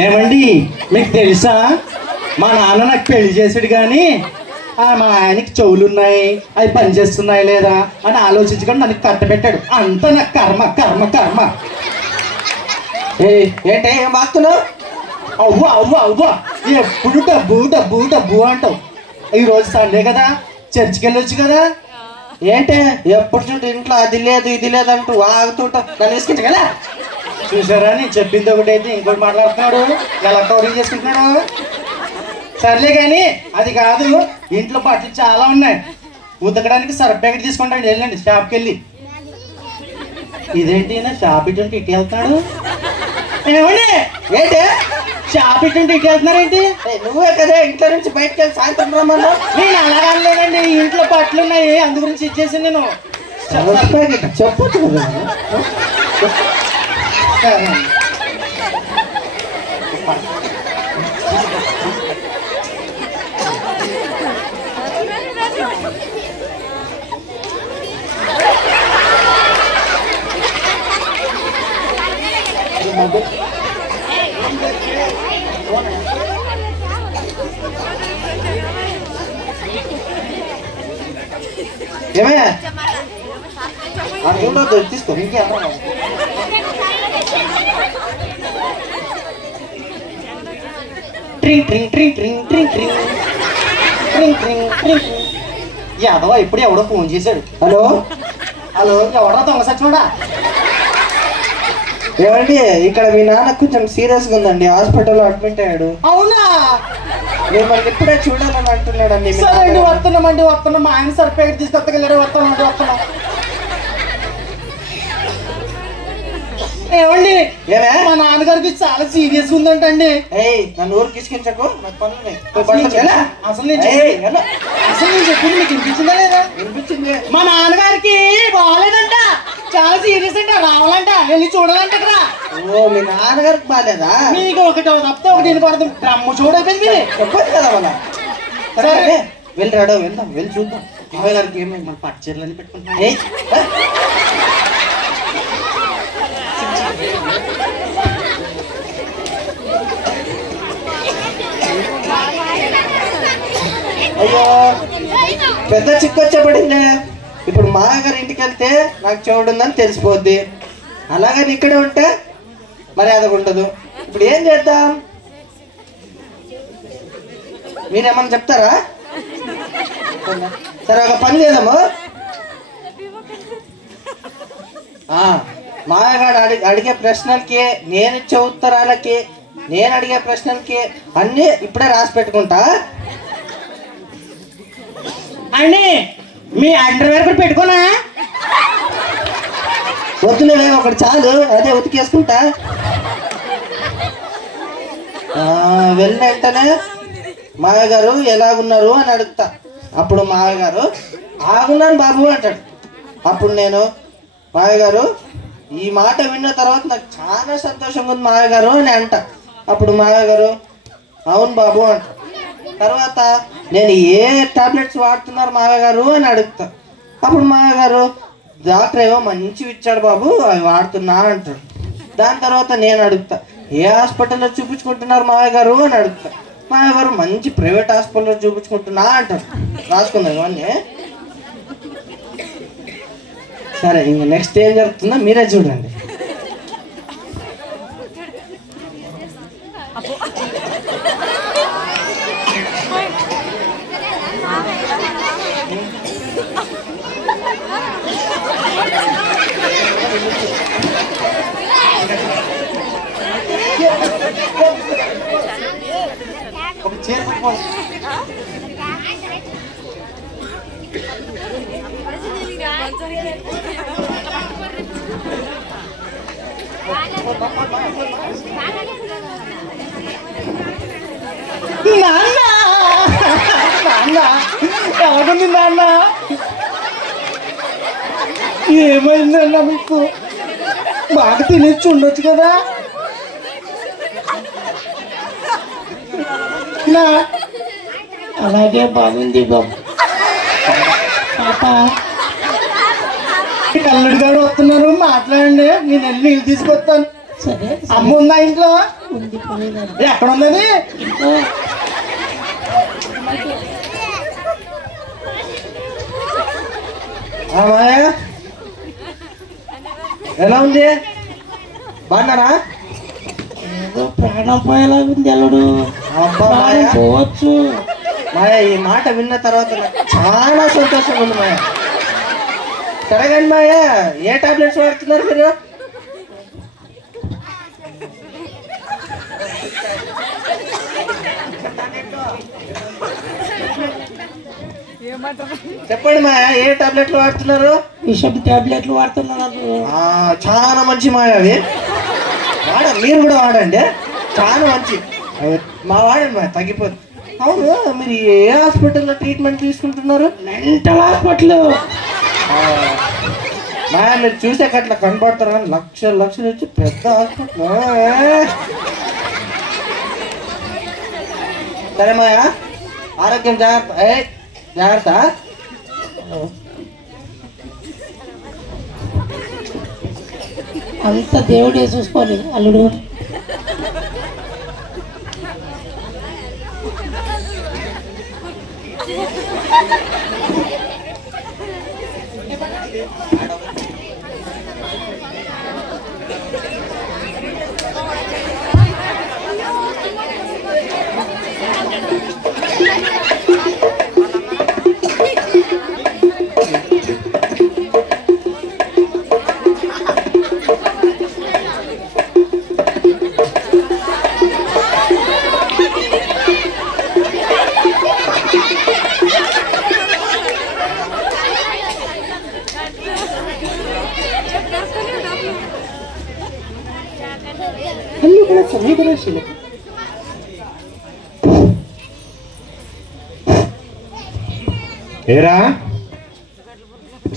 ఏమండి మీకు తెలుసా మా నాన్న నాకు పెళ్లి చేసాడు కానీ మా ఆయనకి చెవులు ఉన్నాయి అవి పనిచేస్తున్నాయి లేదా అని ఆలోచించుకొని నన్ను కట్టబెట్టాడు. అంత నాకు కర్మ కర్మ కర్మ. ఏంటే ఏం బాగుతున్నావు? అవ్వ అవ్వ అవ్వ ఎప్పుడు డబ్బు డబ్బు డబ్బు అంటావు. ఈరోజు సండే కదా చర్చికి వెళ్ళొచ్చు కదా. ఏంటే ఎప్పుడు చూడు ఇంట్లో అది లేదు ఇది లేదంటూ ఆగుతుంటావు. నన్ను వేసుకుంటా కదా. చూసారా నేను చెప్పింది ఒకటైతే ఇంకోటి మాట్లాడుతున్నాడు. ఎలా కవరింగ్ చేసుకుంటున్నాడు. సర్లే కానీ అది కాదు, ఇంట్లో బట్టలు చాలా ఉన్నాయి. ఉతకడానికి సర్ఫ్ ప్యాకెట్ తీసుకుంటాడు. వెళ్ళండి షాప్కి వెళ్ళి. ఇదేంటి షాప్ ఇటుంటే ఇటు వెళ్తున్నాడు. ఏమండి ఏంటి షాప్ ఇటుంటే ఇటు వెళ్తున్నారేంటి? నువ్వే కదా ఇంట్లో నుంచి బయటకు వెళ్ళి సాయంత్రం రమ్మన్నా. నేను అలా అనలేదండి, ఇంట్లో బట్టలు ఉన్నాయి అందు గురించి ఇచ్చేసి నేను చెప్పొచ్చు కదా. ఏమయ్యా చూడొద్దు తీసుకో. ఇంకేమన్నా ట్రింగ్ ట్రింగ్ ట్రింగ్ ట్రింగ్ ట్రింగ్ ట్రింగ్ ట్రింగ్ ట్రింగ్ ట్రింగ్. యాదవ ఇప్పుడు ఎవడో ఫోన్ చేశాడు. హలో హలో ఎవడో దొంగ సచ్చినోడా? ఏమండి ఇక్కడ మీ నాన్న కొంచెం సీరియస్గా ఉందండి, హాస్పిటల్లో అడ్మిట్ అయ్యాడు. అవునా? మిమ్మల్ని ఇప్పుడే చూడాలని అంటున్నాడండి. సరే అండి వస్తున్నామండి వస్తున్నాం. మా ఆయన సర్ఫేట్ తీసుకొత్తగలరు. వస్తున్నామండి వస్తున్నాం. ఏమండి మా నాన్నగారికి చాలా సీరియస్ ఉందంటండి. నన్ను ఊరికి తీసుకెళ్ళకు, నాకు పనులు. అసలు నేను చెప్పింది మీకు వినిపించిందా లేదా? వినిపించింది. మా నాన్నగారికి బాగాలేదంట, చాలా సీరియస్ అంట, రావాలంట, వెళ్ళి చూడాలంట ఇక్కడ. ఓ మీ నాన్నగారికి బాగాలేదా? మీకు ఒకటి తప్పితే ఒకటి వినపడుతుంది. బ్రహ్మ చూడైపోయింది. చెప్పదు కదా మన. సరే వెళ్ళి రాడో వెళ్దాం, వెళ్ళి చూద్దాం. మామయ్య గారికి ఏమైంది? మన పట్టు చీరలని పెట్టుకుంటాం. అయ్యో పెద్ద చిక్కొచ్చే పడిందే. ఇప్పుడు మామయ్య గారి ఇంటికి వెళ్తే నాకు చెవుడు ఉందని తెలిసిపోద్ది. అలాగని ఇక్కడే ఉంటే మర్యాద ఉండదు. ఇప్పుడు ఏం చేద్దాం? మీరేమన్నా చెప్తారా? సరే ఒక పని చేద్దాము. మామగాడు అడిగే ప్రశ్నలకి నేను ఇచ్చే ఉత్తరాలకి నేను అడిగే ప్రశ్నలకి అన్నీ ఇప్పుడే రాసి పెట్టుకుంటా. అండి మీ అండర్వేర్ కూడా పెట్టుకున్నా? వద్దులే ఒకటి చాలు, అదే ఉతికేసుకుంటా. వెళ్ళిన వెంటనే మామయ్య గారు ఎలాగున్నారు అని అడుగుతా. అప్పుడు మామయ్య గారు ఆగున్నాను బాబు అంటాడు. అప్పుడు నేను మామయ్య గారు ఈ మాట విన్న తర్వాత నాకు చాలా సంతోషంగా ఉంది మామయ్య గారు అని అంట. అప్పుడు మామయ్య గారు అవును బాబు అంట. తర్వాత నేను ఏ టాబ్లెట్స్ వాడుతున్నారు మామయ్య గారు అని అడుగుతా. అప్పుడు మామయ్య గారు డాక్టర్ ఏమో మంచివి ఇచ్చాడు బాబు అవి వాడుతున్నా అంటాడు. దాని తర్వాత నేను అడుగుతా ఏ హాస్పిటల్లో చూపించుకుంటున్నారు మామయ్య గారు అని అడుగుతా. మామయ్య గారు మంచి ప్రైవేట్ హాస్పిటల్లో చూపించుకుంటున్నా అంటారు. రాసుకుందాం ఇవన్నీ. సరే ఇంక నెక్స్ట్ ఏం జరుగుతుందో మీరే చూడండి. ఒక చీర పట్టుకోవాలి. నాన్న నాన్న ఎలాగుంది నాన్న? ఏమైందన్నా మీకు? బాగా తినేసి ఉండొచ్చు కదా. నా అలాగే బాగుంది బాబు. పాప కల్లుడి గారు వస్తున్నారు, మాట్లాడండి. నేను వెళ్ళి నీళ్ళు తీసుకొస్తాను. సరే అమ్మ ఉందా ఇంట్లో? ఉంది పోయిందండి. ఎక్కడ ఉందని? మాయ ఎలా ఉంది? బాగున్నారా? ఏదో ప్రాణం పోయేలాగా ఉంది అల్లుడు. అబ్బా ప్రాణం మాయ, పోవచ్చు. మాయ ఈ మాట విన్న తర్వాత నాకు చాలా సంతోషంగా ఉంది మాయ. సరే కానీ మాయ, ఏ టాబ్లెట్స్ వాడుతున్నారు మీరు? చెప్పండి మాయ, ఏ టాబ్లెట్లు వాడుతున్నారు? విషం టాబ్లెట్లు వాడుతున్నారు. చాలా మంచి మాయ అవి. మీరు కూడా వాడండి, చాలా మంచి. వాడండి మాయ, తగ్గిపోతుంది. అవును, మీరు ఏ హాస్పిటల్లో ట్రీట్మెంట్ తీసుకుంటున్నారు? Mental hospital. మాయ మీరు చూసాక అట్లా కనపడతారు కానీ లక్షలు లక్షలు వచ్చి పెద్ద హాస్పిటల్. సరే మాయ, ఆరోగ్యం జాగ్రత్త. జాగ్రత్త. అంత దేవుడే చూసుకోని అల్లుడు. ఏరా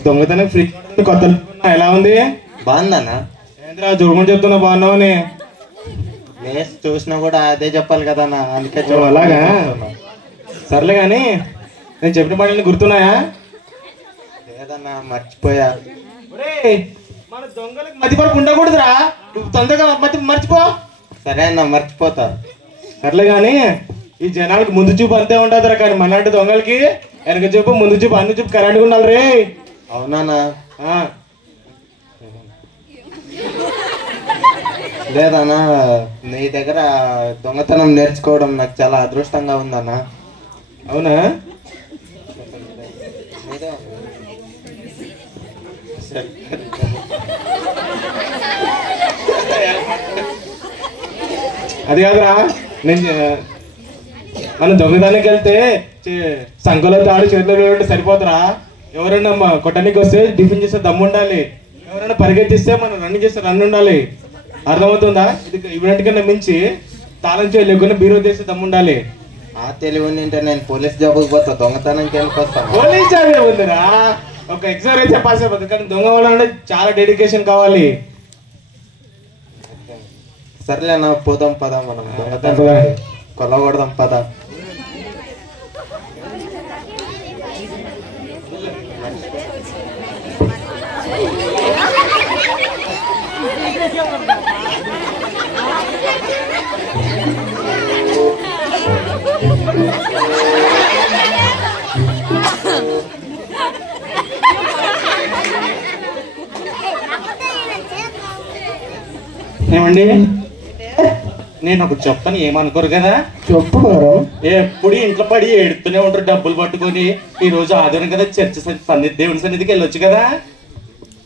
దొంగతనం ఫ్రీ కొత్త ఎలా ఉంది? బాగుందన్నా? ఏంద్రా జోరుకొని చెప్తున్నా బాగున్నావని? ప్లేస్ చూసినా కూడా అదే చెప్పాలి కదన్నా, అందుకే అలాగా? సర్లే కానీ నేను చెప్పిన పనులు గుర్తున్నాయా? లేదన్నా, మర్చిపోయా. మన దొంగలకు మతిపరకు ఉండకూడదురా, నువ్వు తొందరగా మర్చిపో. సరే అన్న, మర్చిపోతా. సర్లే కానీ ఈ జనాలకు ముందు చూపు అంతే ఉంటుందిరా, కానీ మనాటి దొంగలకి వెనక చూపు ముందు చూపు అన్ని చూపు కరెంట్గా ఉండాలి రే. అవునా? లేదన్నా, నీ దగ్గర దొంగతనం నేర్చుకోవడం నాకు చాలా అదృష్టంగా ఉందన్నా. అవునా? అది కాదురా, నేను మనం దొంగదానికి వెళ్తే సంఖలో తాడు చేతిలో సరిపోతురా. ఎవరైనా కొట్టడానికి వస్తే టిఫిన్ చేస్తే దమ్ము ఉండాలి, ఎవరైనా పరిగెత్తిస్తే మనం రన్నింగ్ చేస్తే రన్ ఉండాలి. అర్థమవుతుందా? ఇది ఈవెంట్ కన్నా మించి తాళం చేయ లేకుండా బీరో చేస్తే దమ్ము ఉండాలి. ఆ తెలివి ఉంటే నేను పోలీస్ జాబ్కి పోతా, దొంగతనానికి వెళ్ళిపోతాను. పోలీస్ జాబ్ ఏముందిరా, ఒక ఎగ్జామ్ అయితే పాస్ అయిపోతుంది, కానీ దొంగ వాళ్ళంటే చాలా డెడికేషన్ కావాలి. సర్లేనా, పోదాం పదా, మనం దొంగతనం కొల్లగొడదాం పదా. ఏమండి, నేను ఒకటి చెప్తాను, ఏమనుకోరు కదా? చెప్పు. ఎప్పుడు ఇంట్లో పడి ఏడుతూనే ఉంటారు డబ్బులు పట్టుకొని. ఈ రోజు ఆదివారం కదా, చర్చ సన్నిధి దేవుని సన్నిధికి వెళ్ళొచ్చు కదా.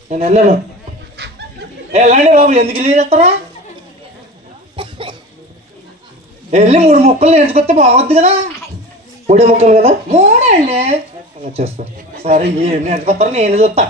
నేను వెళ్ళను. వెళ్ళండి బాబు, ఎందుకు వెళ్ళేస్తారా? వెళ్ళి 3 ముక్కలు నేర్చుకొస్తే బాగొద్దు కదా. 3 ముక్కలు కదా? 3 అండి. వచ్చేస్తా. సరే, ఏం నేర్చుకొస్తారో నేను చూస్తా.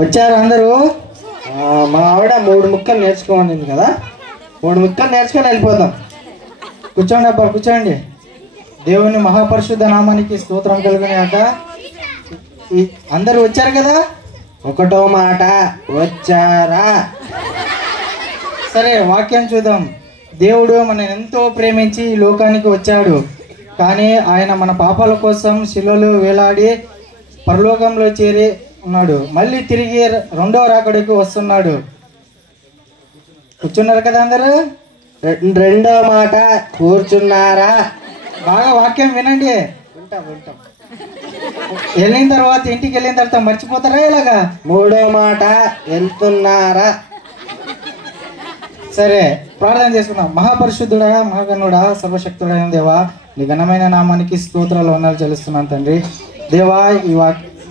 వచ్చారు అందరూ. మా ఆవిడ 3 ముక్కలు నేర్చుకోమనింది కదా, మూడు ముక్కలు నేర్చుకొని వెళ్ళిపోదాం. కూర్చోండి అబ్బా, కూర్చోండి. దేవుని మహాపరిశుద్ధ నామానికి స్తోత్రం కలుగునాక. అందరూ వచ్చారు కదా? ఒకటో మాట వచ్చారా? సరే, వాక్యం చూద్దాం. దేవుడు మనల్ని ఎంతో ప్రేమించి ఈ లోకానికి వచ్చాడు. కానీ ఆయన మన పాపాల కోసం శిలువలో వేలాడి పరలోకంలో చేరి ఉన్నాడు. మళ్ళీ తిరిగి రెండవ రాకడికి వస్తున్నాడు. కూర్చున్నారు కదా అందరూ? రెండో మాట కూర్చున్నారా? బాగా వాక్యం వినండి. వింటాం. వెళ్ళిన తర్వాత, ఇంటికి వెళ్ళిన తర్వాత మర్చిపోతారా ఇలాగా? మూడో మాట వెళ్తున్నారా? సరే, ప్రార్థన చేసుకుందాం. మహాపరిశుద్ధుడా, మహాగణుడా, సర్వశక్తుడైన దేవా, నీ ఘనమైన నామానికి స్తోత్రాలు వందనాలు చెల్లిస్తున్నాను తండ్రి. దేవా,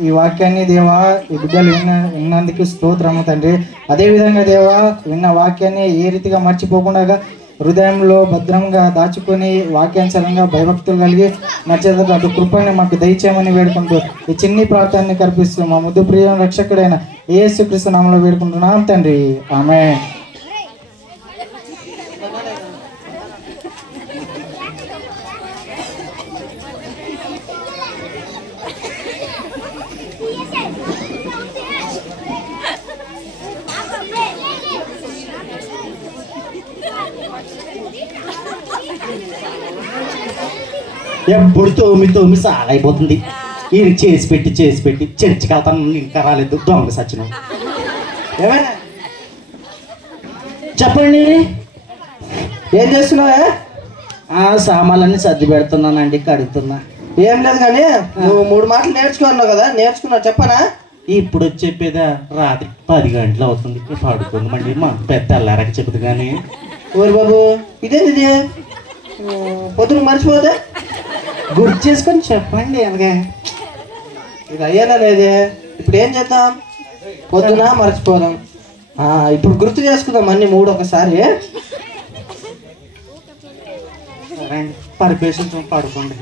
ఈ వాక్యాన్ని దేవా ఈ బిడ్డలు విన్నందుకు స్తోత్రము తండ్రి. అదేవిధంగా దేవా, విన్న వాక్యాన్ని ఏ రీతిగా మర్చిపోకుండా హృదయంలో భద్రంగా దాచుకొని వాక్యానుసారంగా భయభక్తులు కలిగి నచ్చేటట్టు అటు కృపని మాకు దయచేయమని వేడుకుంటూ ఈ చిన్ని ప్రార్థనని కల్పిస్తూ మా ముద్దు ప్రియ రక్షకుడైన యేసుక్రీస్తు నామములో వేడుకుంటున్నాం తండ్రి. ఆమేన్. ఎప్పుడు తోమి సాగైపోతుంది. ఈయన చేసి పెట్టి చర్చికి వెళ్తాను, ఇంకా రాలేదు. దొంగ సచిన. ఏమైనా చెప్పండి. ఏం చేస్తున్నావా? సామాన్లన్నీ సర్ది పెడుతున్నానండి, కడుగుతున్నా. ఏం లేదు కానీ నువ్వు 3 మాటలు నేర్చుకున్నావు కదా, నేర్చుకున్నావు చెప్పనా? ఇప్పుడు చెప్పేదా రాత్రి 10 గంటలు అవుతుంది, పడుకుంది. మళ్ళీ మా పెద్ద అల్లారక చెబుతుంది కానీ. ఓరి బాబు, ఇదేంది పొద్దున మర్చిపోతే? గుర్తు చేసుకొని చెప్పండి. అలాగే ఇది అయ్యేలా లేదే. ఇప్పుడు ఏం చేద్దాం? పొద్దున మర్చిపోదాం. ఇప్పుడు గుర్తు చేసుకుందాం అన్ని 3 ఒకసారి. పరిపేషణ పడుకోండి.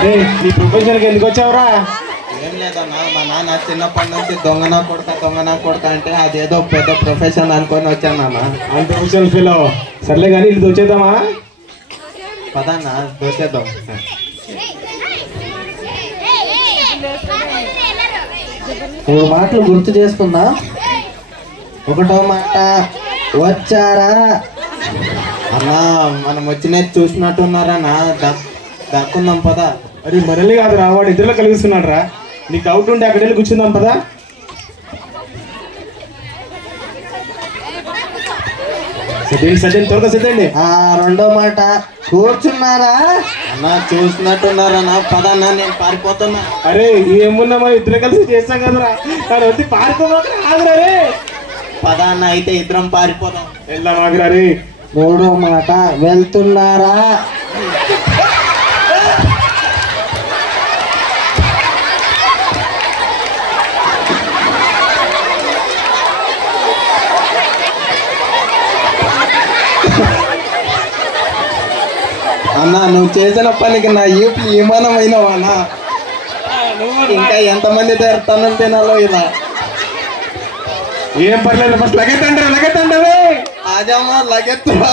అరే, నీ ప్రొఫెషన్కి ఎందుకు వచ్చావురా? ఏం లేదన్నా, మా నాన్న చిన్నప్పటి నుంచి దొంగనా కొడక అంటే అదేదో పెద్ద ప్రొఫెషన్ అనుకొని వచ్చానన్నా. Unprofessional feel. సర్లే కానీ ఇల్లు దోచేద్దామా? పదన్నా దోచేద్దాం. 3 మాటలు గుర్తు చేసుకుందా. ఒకటో మాట వచ్చారా? అన్నా, మనం వచ్చినది చూసినట్టున్నారన్నా. దక్కుందాం పదా. అరే మనల్ని కాదురా, వాడు ఇద్దరులో కలిగిస్తున్నాడు రా. నీకు డౌట్ ఉంటే అక్కడ వెళ్ళి కూర్చుందాం పదా. సత్యం త్వరగా సత్యండి. రెండో మాట కూర్చున్నారా? అన్నా, చూసినట్టున్నారన్నా. పదన్నా, నేను పారిపోతున్నా. అరే ఏమున్నా మనం ఇద్దరు కలిసి చేస్తాం కదరా, కానీ వచ్చి పారిపోవడం ఆగురా రే. పద అన్న, అయితే ఇద్దరం పారిపోదాం. వెళ్దాం, ఆగురా రే. మూడో మాట వెళ్తున్నారా? అన్న, నువ్వు చేసిన పనికి నా యూపీ విమానమైనవా అన్నా? ఇంకా ఎంతమంది తెరుతానని తినాలో ఇలా. ఏం పర్లేదు, ఫస్ట్ లగెత్తండి. ఆజామా లగెత్తురా.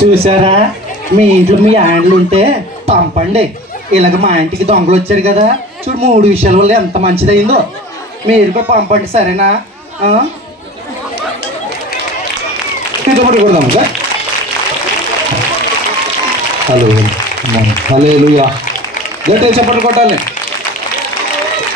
చూసారా, మీ ఇంట్లో మీ ఆండ్లు ఉంటే పంపండి. ఇలాగ మా ఇంటికి దొంగలు వచ్చారు కదా, చూడు 3 విషయాల వల్ల ఎంత మంచిదైందో. మీరు కూడా పంపండి, సరేనా? హలో హల్లెలూయా. గట్టిగా చప్పట్లు కొట్టాలి.